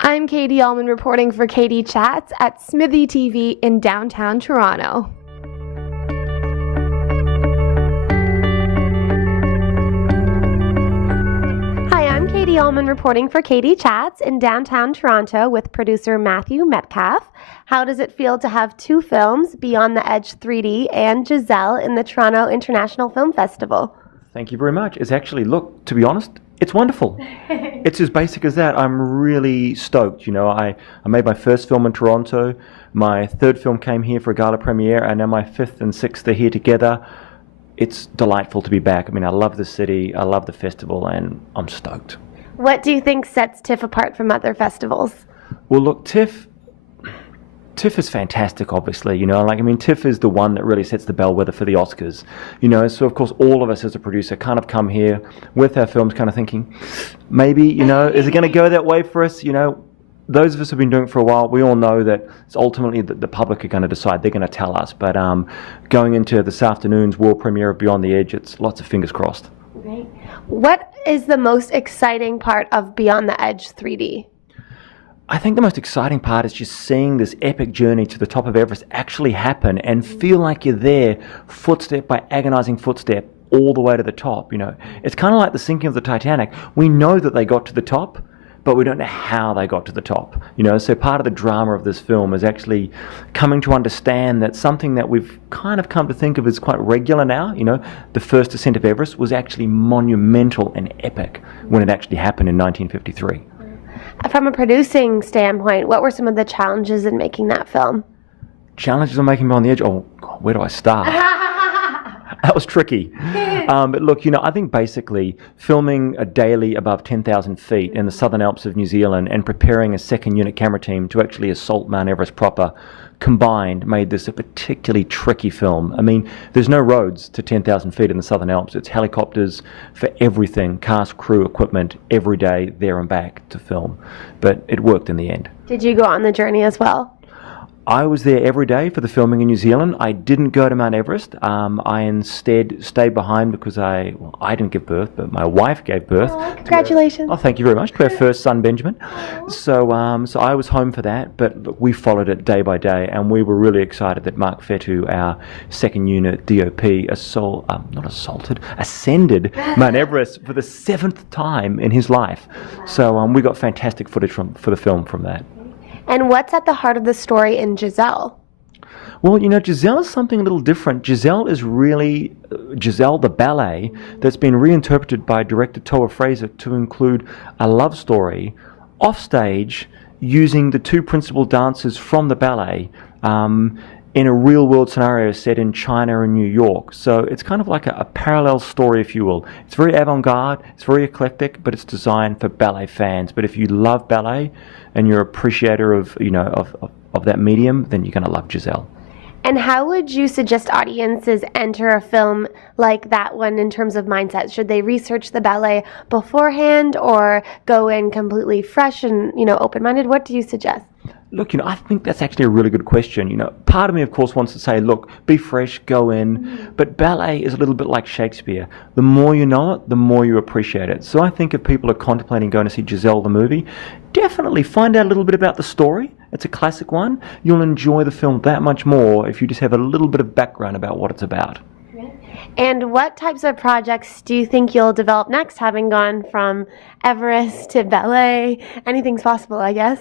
I'm Katie Uhlmann reporting for Katie Chats at Smithy TV in downtown Toronto. Hi, I'm Katie Uhlmann reporting for Katie Chats in downtown Toronto with producer Matthew Metcalfe. How does it feel to have two films, Beyond the Edge 3D and Giselle, in the Toronto International Film Festival? Thank you very much. It's actually, look, to be honest, it's wonderful. It's as basic as that. I'm really stoked. You know, I made my first film in Toronto. My third film came here for a gala premiere, and now my fifth and sixth are here together. It's delightful to be back. I mean, I love the city, I love the festival, and I'm stoked. What do you think sets TIFF apart from other festivals? Well, look, Tiff is fantastic, obviously, you know, like, I mean, Tiff is the one that really sets the bellwether for the Oscars, you know, so of course all of us as a producer kind of come here with our films kind of thinking, maybe, you know, is it going to go that way for us? You know, those of us who've been doing it for a while, we all know that it's ultimately the public are going to decide, they're going to tell us, but going into this afternoon's world premiere of Beyond the Edge, it's lots of fingers crossed. Great. What is the most exciting part of Beyond the Edge 3D? I think the most exciting part is just seeing this epic journey to the top of Everest actually happen and feel like you're there, footstep by agonizing footstep, all the way to the top. You know, it's kind of like the sinking of the Titanic. We know that they got to the top, but we don't know how they got to the top. You know, so part of the drama of this film is actually coming to understand that something that we've kind of come to think of as quite regular now, you know, the first ascent of Everest was actually monumental and epic when it actually happened in 1953. From a producing standpoint, what were some of the challenges in making that film? Challenges of making Beyond the Edge? Oh, God, where do I start? That was tricky. But look, you know, I think basically filming a daily above 10,000 feet in the Southern Alps of New Zealand and preparing a second unit camera team to actually assault Mount Everest proper combined made this a particularly tricky film. I mean, there's no roads to 10,000 feet in the Southern Alps. It's helicopters for everything, cast, crew, equipment, every day there and back to film. But it worked in the end. Did you go on the journey as well? I was there every day for the filming in New Zealand. I didn't go to Mount Everest. I instead stayed behind because I didn't give birth, but my wife gave birth. Oh, congratulations. Thank you very much, to our first son, Benjamin. So I was home for that, but look, we followed it day by day, and we were really excited that Mark Fetu, our second unit DOP, ascended Mount Everest for the 7th time in his life. So we got fantastic footage for the film from that. And what's at the heart of the story in Giselle? Well, you know, Giselle is something a little different. Giselle is really Giselle the ballet that's been reinterpreted by director Toa Fraser to include a love story offstage using the two principal dancers from the ballet in a real-world scenario set in China and New York. So it's kind of like a parallel story, if you will. It's very avant-garde, it's very eclectic, but it's designed for ballet fans. But if you love ballet and you're an appreciator of, you know, of that medium, then you're going to love Giselle. And how would you suggest audiences enter a film like that one in terms of mindset? Should they research the ballet beforehand or go in completely fresh and, you know, open-minded? What do you suggest? Look, you know, I think that's actually a really good question. You know, part of me, of course, wants to say, look, be fresh, go in. But ballet is a little bit like Shakespeare. The more you know it, the more you appreciate it. So I think if people are contemplating going to see Giselle the movie, definitely find out a little bit about the story. It's a classic one. You'll enjoy the film that much more if you just have a little bit of background about what it's about. And what types of projects do you think you'll develop next, having gone from Everest to ballet? Anything's possible, I guess.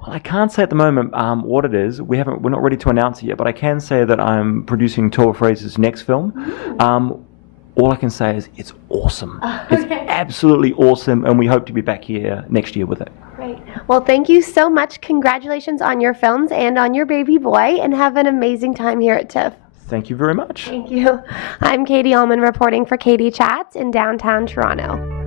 Well, I can't say at the moment what it is. We're not ready to announce it yet, but I can say that I'm producing Toa Fraser's next film. All I can say is it's awesome. It's absolutely awesome, and we hope to be back here next year with it. Great. Well, thank you so much. Congratulations on your films and on your baby boy, and have an amazing time here at TIFF. Thank you very much. Thank you. I'm Katie Uhlmann reporting for Katie Chats in downtown Toronto.